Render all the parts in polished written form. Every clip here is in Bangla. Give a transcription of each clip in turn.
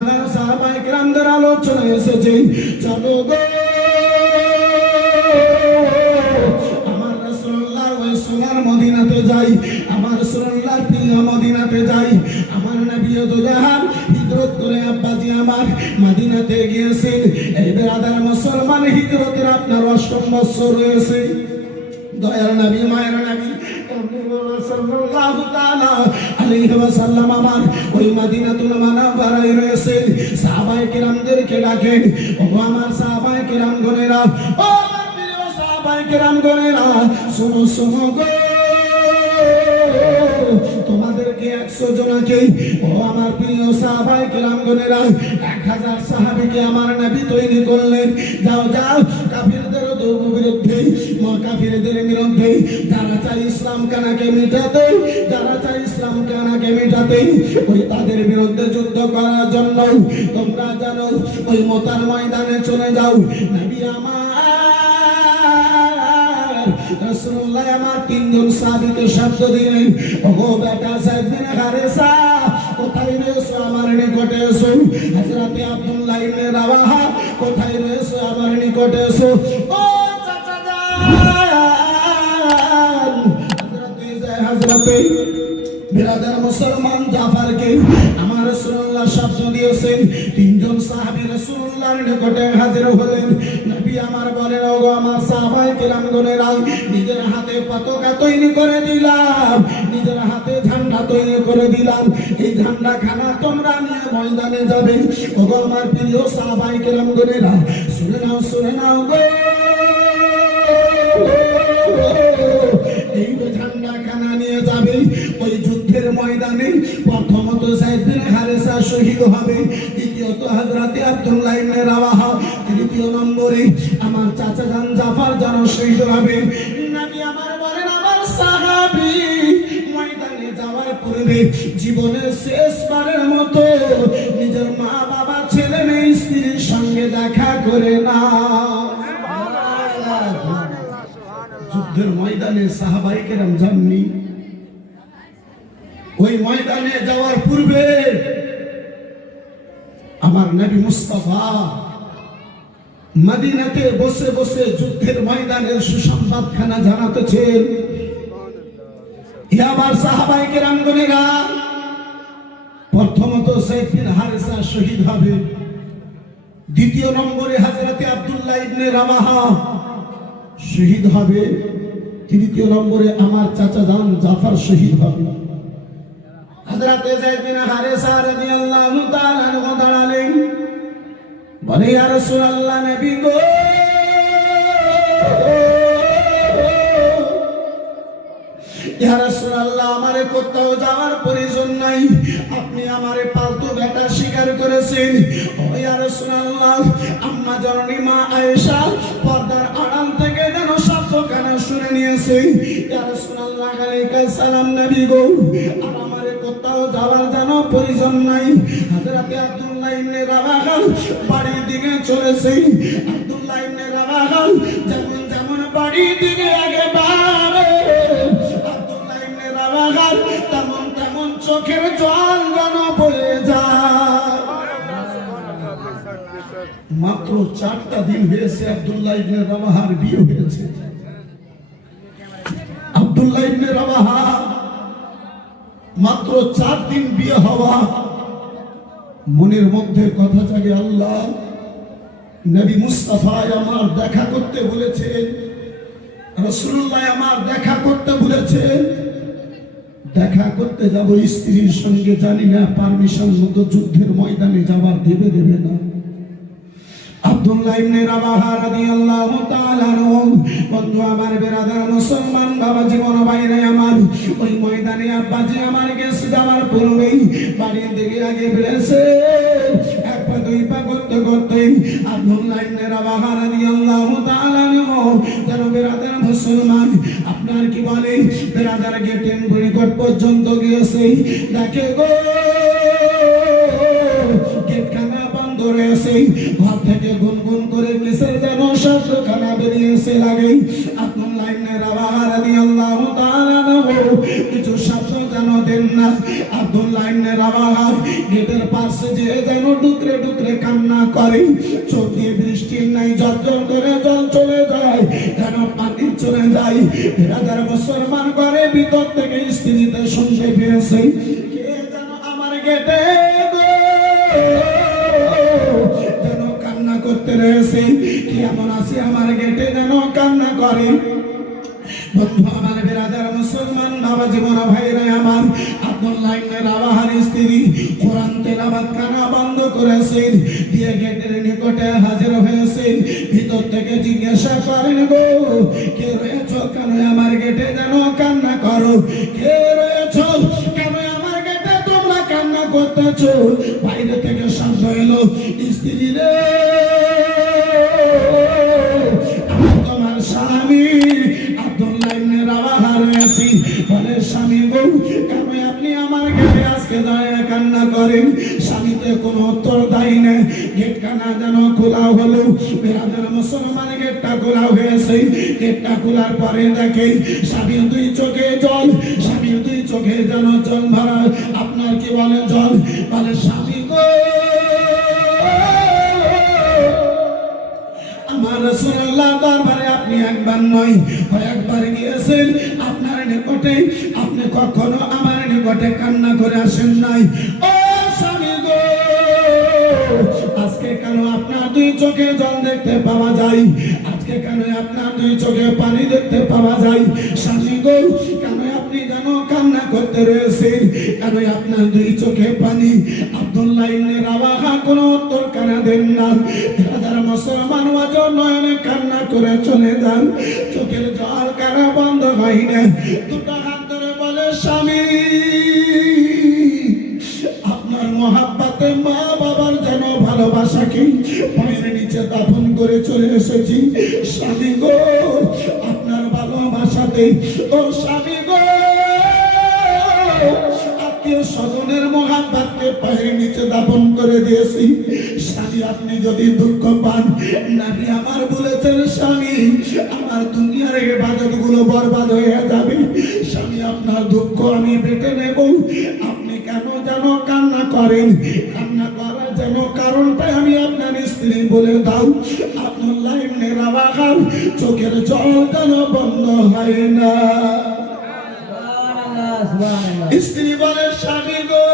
সাহাবায়ে কেরামদের আলোচনা এসেছে, চলো গো আমার রাসূলুল্লাহর ওই সোনার মদিনাতে যাই, আমার রাসূলুল্লাহর প্রিয় মদিনাতে যাই। আমার নবী দুজাহান হিজরত করে আব্বাজি আমার মদিনাতে গিয়েছেন। এই বেরাদার মুসলমান হিজরতের আপনার 8ম বছর রয়েছে। দয়ার নবী মায়ের নবী সাল্লাল্লাহু তাআলা আলাইহি ওয়াসাল্লাম আমার ওই মদিনাতুল মুনাওয়ারায় রয়েছেন। সাহাবায়ে কেরামদেরকে ডাকেন, ও আমার সাহাবায়ে কেরামগণেরা, ও আমার প্রিয় সাহাবায়ে কেরামগণেরা, শোনো শোনো গো, তোমাদেরকে 100 জনকে, ও আমার প্রিয় সাহাবায়ে কেরামগণেরা, 1000 সাহাবীকে আমার নবী তৈরি করলেন। যাও যাও কাফিরদের বিরুদ্ধে, কাফিরদের বিরুদ্ধে, যারা চায় ইসলাম কানাকে মিটাতে, যারা চায় ইসলাম কানাকে মিটাতে, ওই তাদের বিরুদ্ধে যুদ্ধ করার জন্য তোমরা জানো ওই মোতার ময়দানে চলে যাও। নবী আমার রাসূলুল্লাহ আমার 3 জন সাহাবীকে শব্দ দিলেন, ওগো বেটা যায়েদ বিন হারেসা, কোথায় রয়েছো? আমার নিকটে এসো। হযরতে আব্দুল্লাহ ইবনে রাওয়াহা, কোথায় রয়েছো? আমার নিকটে এসো। ও চাচা যান, হযরতে বিরাদার মুসলমান জাফরকে আমার রাসূলুল্লাহ শব্দ দিয়েছেন। 3 জন সাহাবী রাসূলুল্লাহর নিকটে হাজির হলেন। নবী আমার বলেন, ওগো আমার সাহাবায়ে কেরামগণেরা, নিজের হাতে পতাকা তৈরি করে দিলাম, নিজের হাতে ঝান্ডা তৈরি করে দিলাম। এই ঝান্ডা খানা তোমরা নিয়ে ময়দানে যাবে। ওগো আমার প্রিয় সাহাবায়ে কেরামগণেরা, শুনে নাও শুনে নাও গো, এই ঝান্ডা খানা নিয়ে যাবে ওই যুদ্ধের ময়দানে। প্রথমত যায়েদ বিন হারেসা শহীদ হবে, দ্বিতীয়ত হযরতে আব্দুল্লাহ ইবনে রাওয়াহা, তৃতীয় নম্বরে আমার চাচা জান জাফর যেন শহীদ হবে। নবী আমার বলেন, আমার সাহাবী ময়দানে যাওয়ার পূর্বে জীবনের শেষবারের মতো নিজের মা বাবা ছেলে মেয়ে স্ত্রীর সঙ্গে দেখা করে না। যুদ্ধের ময়দানে সাহাবায়ে কেরাম যাননি। ওই ময়দানে যাওয়ার পূর্বে আমার নবী মুস্তাফা মদিনাতে বসে বসে যুদ্ধের ময়দানের সুসংবাদখানা জানাতেছেন। আমার সাহাবায়ে কেরামগণেরা, প্রথমত যায়েদ বিন হারেসা শহীদ হবে, দ্বিতীয় নম্বরে হযরতে আব্দুল্লাহ ইবনে রাওয়াহা শহীদ হবে, তৃতীয় নম্বরে আমার চাচা জান জাফর শহীদ হবে। হযরতে যায়েদ বিন হারেসা রাদিয়াল্লাহু তাআলা আনহু দাঁড়ালেন, বলে, ইয়া রাসূলুল্লাহ, নবী গো, ইয়া রাসূলুল্লাহ, আমারে কোথাও যাওয়ার প্রয়োজন নাই, আপনি আমারে পালতু বেটা স্বীকার করেছেন। ও ইয়া রাসূলুল্লাহ, আম্মা জননী মা আয়েশা পর্দার আড়াল থেকে যেন শব্দখানা শুনে নিয়েছে। ইয়া রাসূলুল্লাহ আলাইহিস সালাম, নবী গো, আর আমারে কোথাও যাওয়ার যেন প্রয়োজন নাই। হযরতে আব্দুল্লাহ ইবনে রাওয়াহা বাড়ির দিকে চলেছে। আব্দুল্লাহ ইবনে রাওয়াহা যেমন যেমন বাড়ির দিকে আগে বাড়ে, আব্দুল্লাহ ইবনে রাওয়াহা তেমন তেমন চোখের জল যেন বয়ে যায়। মাত্র 4টা দিন হয়েছে আব্দুল্লাহ ইবনে রাওয়াহার বিয়ে হয়েছে। আব্দুল্লাহ ইবনে রাওয়াহা মাত্র 4 দিন বিয়ে হওয়া, মনের মধ্যে কথা জাগে, আল্লাহ, নবী মুস্তাফা আমার দেখা করতে বলেছেন, রাসূলুল্লাহ আমার দেখা করতে বলেছেন, দেখা করতে যাব স্ত্রীর সঙ্গে, জানি না পারমিশন মতো যুদ্ধের ময়দানে যাবার দেবে না। আব্দুল্লাহ ইবনে রাওয়াহা রাদিয়াল্লাহু তাআলা আনহু, বন্ধু আমার, বেরাদার মুসলমান বাবা, জীবন বাইরে আমার ওই ময়দানে আব্বাজি আমার গেছে যাওয়ার পূর্বেই বাড়ির দিকে আগে বেড়েছে। এক পা দুই পা করতে করতে আব্দুল্লাহ ইবনে রাওয়াহা রাদিয়াল্লাহু তাআলা আনহু যেন বেরাদার মুসলমান, আপনার কি বলে, বেরাদার গেটের নিকট পর্যন্ত গিয়েছে। দেখে গো, গেটখানা বন্ধ রয়েছে, ঘর থেকে গুনগুন করে কিসের যেন শব্দখানা বেরিয়েছে লাগে। আব্দুল্লাহ ইবনে রাওয়াহা রাদিয়াল্লাহু তাআলা আনহু কিছু শব্দ যেন দেন না। আব্দুল্লাহ ইবনে রাওয়াহা গেটের পাশে যে যেন ডুকরে ডুকরে কান্না করে, চোখ দিয়ে বৃষ্টির নাই ঝরঝর করে জল চলে যায়, যেন পানি চলে যায়। বিরাদার মুসলমান করে ভিতর থেকে স্ত্রীতে শুনতে পেয়েছে, কে যেন আমার গেটে যেন কান্না করতে রয়েছে, কি এমন আছে আমার গেটে যেন কান্না করে। বন্ধু আমার, বিরাদার মুসলমান বাবা জীবন ভাইরা আমার, আব্দুল্লাহ ইবনে রাওয়াহার স্ত্রী কোরআন তেলাওয়াত কানা বন্ধ করেছেন, দিয়ে গেটের নিকটে হাজির হয়েছেন। ভিতর থেকে জিজ্ঞাসা করেন, গো কে রয়েছ, কেন আমার গেটে যেন কান্না করো, কে রয়েছ, কেন আমার গেটে তোমরা কান্না করতেছ? বাইরে থেকে শব্দ এলো, স্ত্রী রে তোমার স্বামী আব্দুল্লাহ ইবনে রাওয়াহা রয়েছে। বলে, স্বামী গো কেন আপনি আমার গেটে আজকে দাঁড়িয়ে কান্না করেন? স্বামীতে কোনো উত্তর দেয় না। গেট কানা যেন খোলা হলো, বিরাদার মুসলমান গেটটা খোলা হয়েছে। গেটটা খোলার পরে দেখে স্বামীর দুই চোখে জল, স্বামীর দুই চোখে যেন জল ভরা। আপনার কি বলে জল? বলে, স্বামী গো আমার রাসূলুল্লাহ দরবারে আপনি একবার নয় কয়েকবার গিয়েছেন, আপনার নিকটে আপনি কখনো আমার নিকটে কান্না করে আসেন নাই। ও স্বামী গো, আজকে কেন আপনার দুই চোখে জল দেখতে পাওয়া যায়? আজকে কেন আপনার দুই চোখে পানি দেখতে পাওয়া যায়? স্বামী গো কেন আপনি যেন কান্না করতে রয়েছেন? কেন আপনার দুই চোখে পানি? আব্দুল্লাহ ইবনে রাওয়াহা কোনো উত্তর কানা দেন না। বিরাদার মুসলমান ওয়াজন নয়নে কান্না করে চলে যান, চোখের জল কানা বন্ধ হয় না। দুটো হাত ধরে বলে, স্বামী আপনার মহাব্বতে মা বাবার যেন ভালোবাসাকে পায়ের নিচে দাফন করে চলে এসেছি। স্বামী গো আপনার ভালোবাসাতে, ও স্বামী গো আত্মীয় স্বজনের মহাব্বতকে পায়ের নিচে দাফন করে দিয়েছি। স্বামী আপনি যদি দুঃখ পান, নবী আমার বলেছেন, স্বামী আমার দুনিয়ার ইবাদত গুলো বরবাদ হয়ে যাবে। স্বামী আপনার দুঃখ আমি বেটে নেব। আপনি কেন যেন কান্না করেন? কান্না করার যেন কারণটা আমি আপনার স্ত্রী বলে দাও। আব্দুল্লাহ ইবনে রাওয়াহার চোখের জল যেন বন্ধ হয় না। স্ত্রী বলে, স্বামী গো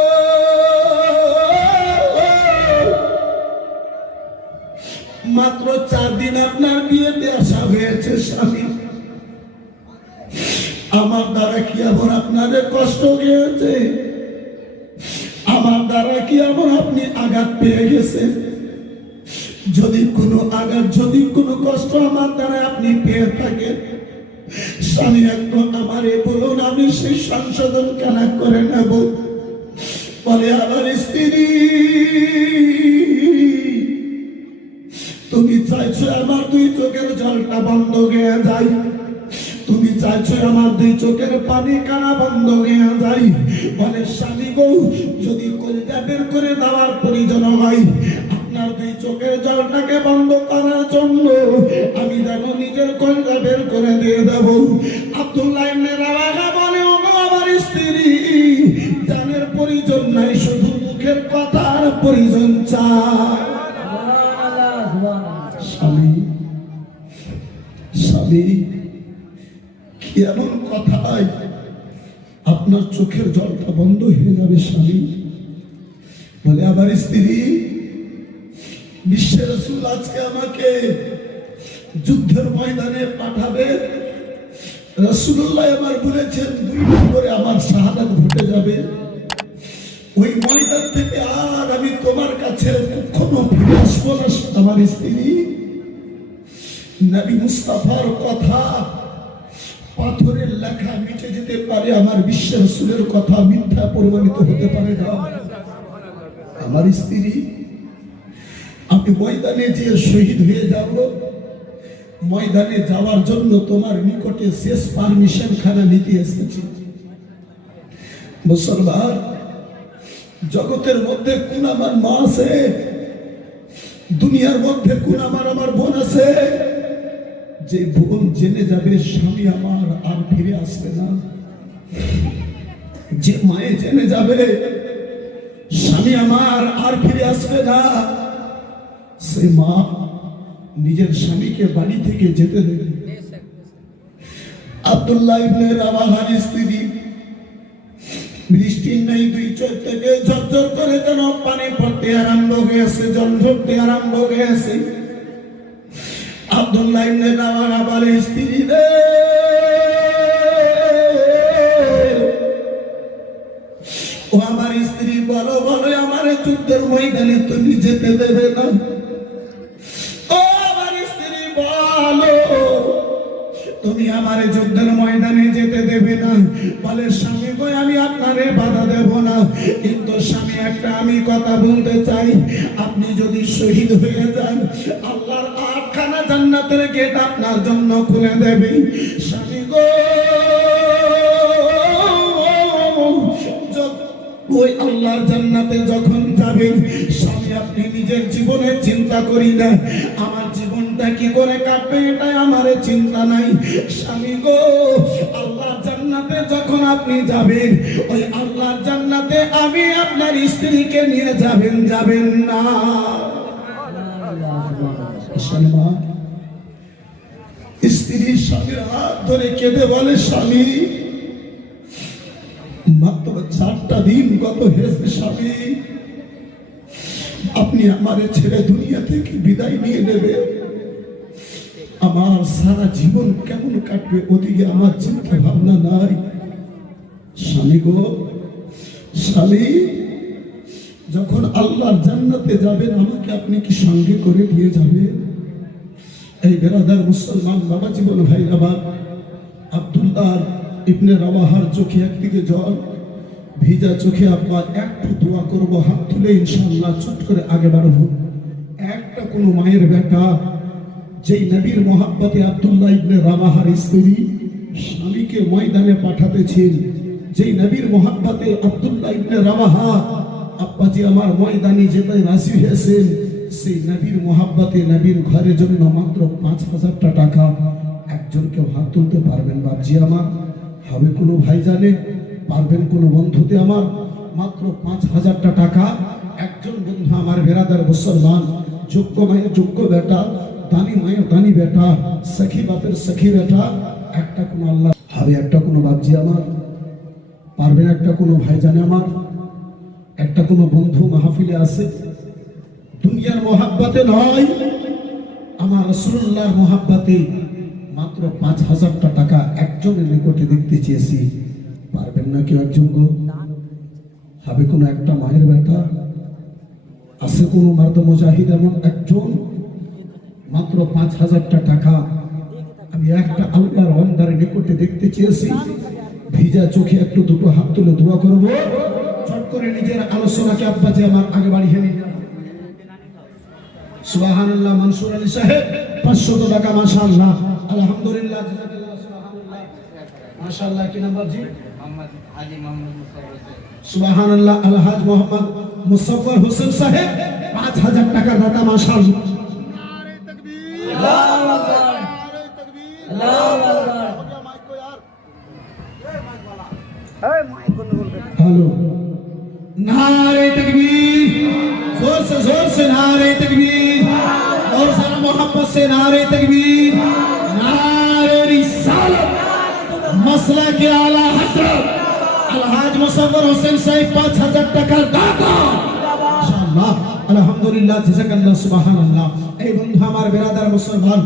মাত্র 4 দিন আপনার বিয়েতে আসা হয়েছে। স্বামী আমার দ্বারা কি এমন আপনাদের কষ্ট গিয়েছে? আমার দ্বারা কি এমন আপনি আঘাত পেয়ে গেছেন? যদি কোনো আঘাত, যদি কোনো কষ্ট আমার দ্বারা আপনি পেয়ে থাকেন, স্বামী একটু আমারে বলুন, আমি সেই সংশোধন কেন করে নেব। বলে, আমার স্ত্রী তুমি চাইছো আমার দুই চোখের জলটা বন্ধ হয়ে যায়, তুমি চাইছো আমার দুই চোখের পানি কানা বন্ধ হয়ে যায়। বলে, স্বামী গো যদি কলজা বের করে দেওয়ার প্রয়োজন হয়, আপনার দুই চোখের জলটাকে বন্ধ করার জন্য আমি যেন নিজের কলজা বের করে দিয়ে দেব। আব্দুল্লাহ ইবনে রাওয়াহা বলে, ও আমার স্ত্রী জানের প্রয়োজন নাই, শুধু মুখের কথার প্রয়োজন চায়। স্বামী স্বামী কি এমন কথায় আপনার চোখের জলটা বন্ধ হয়ে যাবে? স্বামী বলে, আমার স্ত্রী বিশ্বের রাসূল আজকে আমাকে যুদ্ধের ময়দানে পাঠাবে। রাসূলুল্লাহ আমার বলেছেন 2 নম্বরে আমার শাহাদাত ঘটে যাবে। ওই ময়দান থেকে আর আমি তোমার কাছে কখনো ফিরে আসবো না। আমার স্ত্রী নবী মুস্তাফার কথা পাথরের লেখা মিটে যেতে পারে, আমার বিশ্বের রাসূলের কথা মিথ্যা প্রমাণিত হতে পারে না। আমার স্ত্রী আমি ময়দানে যে শহীদ হয়ে যাব, ময়দানে যাওয়ার জন্য তোমার নিকটে শেষ পারমিশন খানা নিতে এসেছি। মুসলমান জগতের মধ্যে কোন আমার মা আছে, দুনিয়ার মধ্যে কোন আমার বোন আছে যে বোন জেনে যাবে স্বামী আমার আর ফিরে আসবে না? যে মায়ে জেনে যাবে স্বামী আমার আর ফিরে আসবে না, সে মা নিজের স্বামীকে বাড়ি থেকে যেতে দেবে। আব্দুল্লাহ ইবনে রাওয়াহার স্ত্রী বৃষ্টির নেই দুই চোখ থেকে ঝরঝর করে যেন পানি পড়তে আরম্ভ হয়েছে, জল ঝরতে আরম্ভ হয়েছে। আব্দুল্লাহ ইবনে রাওয়াহা বলে, স্ত্রী রে, ও আমার স্ত্রী, বলো বলো আমার যুদ্ধের ময়দানে তুমি যেতে দেবে না? ও আমার স্ত্রী, বলো তুমি আমার যুদ্ধের ময়দানে যেতে দেবে না? বলে, স্বামী গো, আমি আপনারে বাধা দেব না, কিন্তু স্বামী একটা আমি কথা বলতে চাই, আপনি যদি শহীদ হয়ে যান আল্লাহর 8খানা জান্নাতের গেট আপনার জন্য খুলে দেবে। স্বামী গো, ওই আল্লাহর জান্নাতে যখন যাবেন, স্বামী আপনি নিজের জীবনে চিন্তা করি না, আমার জীবনটা কি করে কাটবে এটাই আমার চিন্তা নাই। স্বামী গো, আল্লাহর জান্নাতে যখন আপনি যাবেন, ওই আল্লাহর জান্নাতে আমি আপনার স্ত্রীকে নিয়ে যাবেন, যাবেন না? স্ত্রী স্বামীর হাত ধরে কেঁদে বলে, স্বামী মাত্র 4টা দিন গত হয়েছে, স্বামী আপনি আমার ছেড়ে দুনিয়া থেকে বিদায় নিয়ে নেবে, আমার সারা জীবন কেমন কাটবে ওদিকে আমার চিন্তা ভাবনা নাই। স্বামী গো, স্বামী যখন আল্লাহর জান্নাতে যাবেন আমাকে আপনি কি সঙ্গে করে নিয়ে যাবেন? এই বেরাদার মুসলমান বাবা জীবন ভাই বাবা, আব্দুল্লাহ ইবনে রাওয়াহার চোখে একদিকে জল, ভিজা চোখে আব্বা একটু দোয়া করব, হাত তুলে ইনশাআল্লাহ চট করে আগে বাড়বো। একটা কোনো মায়ের বেটা যেই নবীর মোহাব্বতে আব্দুল্লাহ ইবনে রাওয়াহার স্ত্রী স্বামীকে ময়দানে পাঠাতেছেন, যেই নবীর মোহাব্বতে আব্দুল্লাহ ইবনে রাওয়াহা আব্বাজি আমার ময়দানে যেতে রাজি হয়েছেন, সেই নবীর মোহাব্বতে নবীর ঘরের জন্য মাত্র 5,000 টাকা। একজনকে হাত তুলতে পারবেন বাপজি আমার? হবে কোনো ভাই জানে? পারবেন কোনো বন্ধুতে আমার? মাত্র 5,000 টাকা। একজন বন্ধু আমার বেরাদার মুসলমান, যোগ্য মায়ের যোগ্য বেটা, দানি মায়ের দানি বেটা, সখী বাপের সখী বেটা, একটা কোনো আল্লাহ হবে, একটা কোনো বাপজি আমার? পারবেন একটা কোনো ভাই জানে আমার? একটা কোনো বন্ধু মাহফিলে আছে, দুনিয়ার মোহাব্বতে নয়, আমার রাসূলুল্লাহর মোহাব্বতে মাত্র 5,000 টাকা একজনের নিকটে দেখতে চেয়েছি। পারবেন না কেউ একজন গো? হবে কোনো একটা মায়ের বেটা? আছে কোনো মার্দ মুজাহিদ এমন একজন? মাত্র 5,000 টাকা আমি একটা আল্লাহর বান্দার নিকটে দেখতে চেয়েছি। ভিজা চোখে একটু দুটো হাত তুলে দোয়া করব, চট করে নিজের আলোচনাকে আব্বাজি আমার আগে বাড়িয়ে নিয়ে যান। সুবহানাল্লাহ। মনসুর আলী সাহেব 500 টাকা, মাশাআল্লাহ, আলহামদুলিল্লাহ, জাযাকাল্লাহ, সুবহানাল্লাহ, মাশাআল্লাহ। কি নাম বাজি? মোহাম্মদ হাজী মোহাম্মদ মুসাফফর হোসেন। সুবহানাল্লাহ। আলহাজ মোহাম্মদ মুসাফফর হোসেন সাহেব 5,000 টাকা দাতা, মাশাআল্লাহ। নারে তাকবীর, আল্লাহু আকবার, নারে তাকবীর, আল্লাহু আকবার। মাইক কো यार, এই মাইক वाला, এই মাইক বন্ধ করবে। হ্যালো, नारे तकबीर, जोर से नारे तकबीर, और सारा मोहब्बत से नारे तकबीर, नारे रिसालत, मसला के आला हजरत अलहाज मुसव्वर हुसैन साहिब 5,000 টাকার দাতা, মাশাআল্লাহ, আলহামদুলিল্লাহ, জাযাকাল্লাহ, সুবহানাল্লাহ। এই বন্ধু আমার বেরাদার মুসলমান,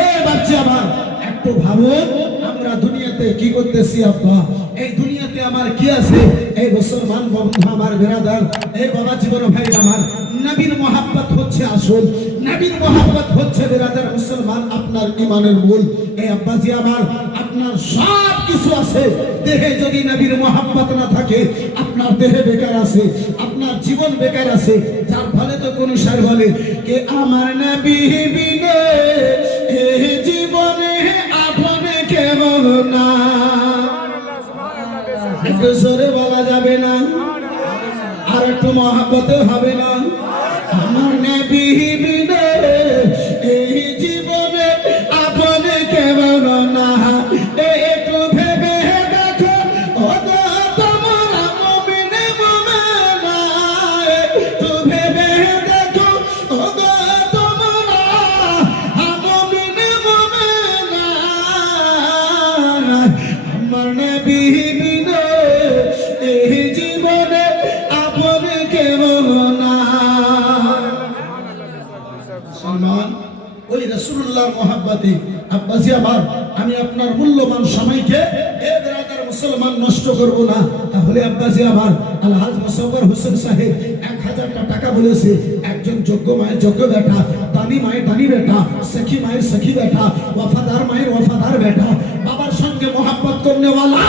এই বাচ্চা আমার একটু ভাবুন, আমরা দুনিয়াতে কি করতেছি আব্বা? এই দুনিয়াতে আমার কি আছে? এই মুসলমান বন্ধু আমার বেরাদার, এই বাবা জীবন ভাই আমার, নবীর মোহাব্বত হচ্ছে আসল, নবীর মোহাব্বত হচ্ছে বেরাদার মুসলমান আপনার ঈমানের মূল। এই আব্বাজি আমার, আপনার সব কিছু আছে, দেহে যদি নবীর মোহাব্বত না থাকে আপনার দেহে বেকার আছে, আপনার জীবন বেকার আছে। যার ফলে তো কোন শায়ের বলে কে আমার নবী বিনে এই জীবনে আপনে কেমন না, একটু জোরে বলা যাবে না? আর একটু মহব্বতে হবে না? আমার নবী বিনে এই জীবনে আপনে কেমন না, একটু ভেবে দেখো ও তোমরা মুমিনে মুমিনা, রাসূলুল্লাহর মহব্বতে আব্বাজি আমার, আমি আপনার মূল্যবান সময়কে এ বেরাদার মুসলমান নষ্ট করব না। তাহলে আব্বাজি আমার, আলহাজ মুসাফর হোসেন সাহেব 1000 টাকা বলেছে। একজন যোগ্য মায়ের যোগ্য বেটা, দানি মায়ের দানি বেটা, সখী মায়ের সখী বেটা, ওয়াফাদার মায়ের ওয়াফাদার বেটা, বাবার সঙ্গে মহব্বত করনে ওয়ালা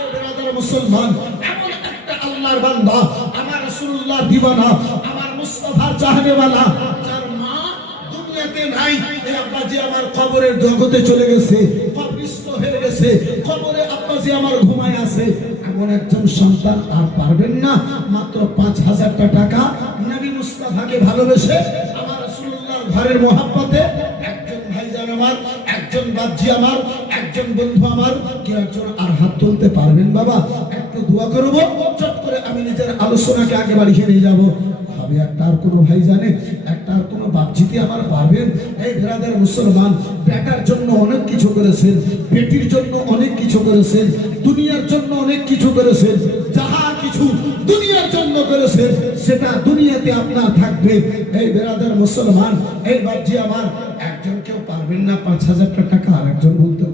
এ বেরাদার মুসলমান, এমন একটা আল্লাহর বান্দা, আমার রাসূলুল্লাহ দিওয়ানা, আমার মুস্তাফার চাহনে ওয়ালা, যার মা দুনিয়াতে নাই, এ আব্বাজি আমার কবরের জগতে চলে গেছে, কবরস্থ হয়ে গেছে, কবরে আব্বাজি আমার ঘুমায় আছে। এমন একজন সন্তান আর পারবেন না মাত্র 5000 টাকা নবী মুস্তাফাকে ভালোবেসে আমার রাসূলুল্লাহর ঘরের মহব্বতে একজন ভাইজান আমার, একজন বাদজি আমার, একজন বন্ধু আমার, কি একজন আর হাত তুলতে পারবেন বাবা? একটু দোয়া করব, চট করে আমি নিজের আলোচনাকে আগে বাড়িয়ে নিয়ে যাব। হবে একটা আর কোনো ভাই জানে, একটা আর কোনো বাপজিতে আমার পারবেন? এই বেরাদার মুসলমান, বেটার জন্য অনেক কিছু করেছেন, বেটির জন্য অনেক কিছু করেছেন, দুনিয়ার জন্য অনেক কিছু করেছেন, যাহা কিছু দুনিয়ার জন্য করেছেন সেটা দুনিয়াতে আপনার থাকবে। এই বেরাদার মুসলমান, এই বাপজি আমার, একজন কেউ পারবেন না 5000 টাকা আর একজন বলতে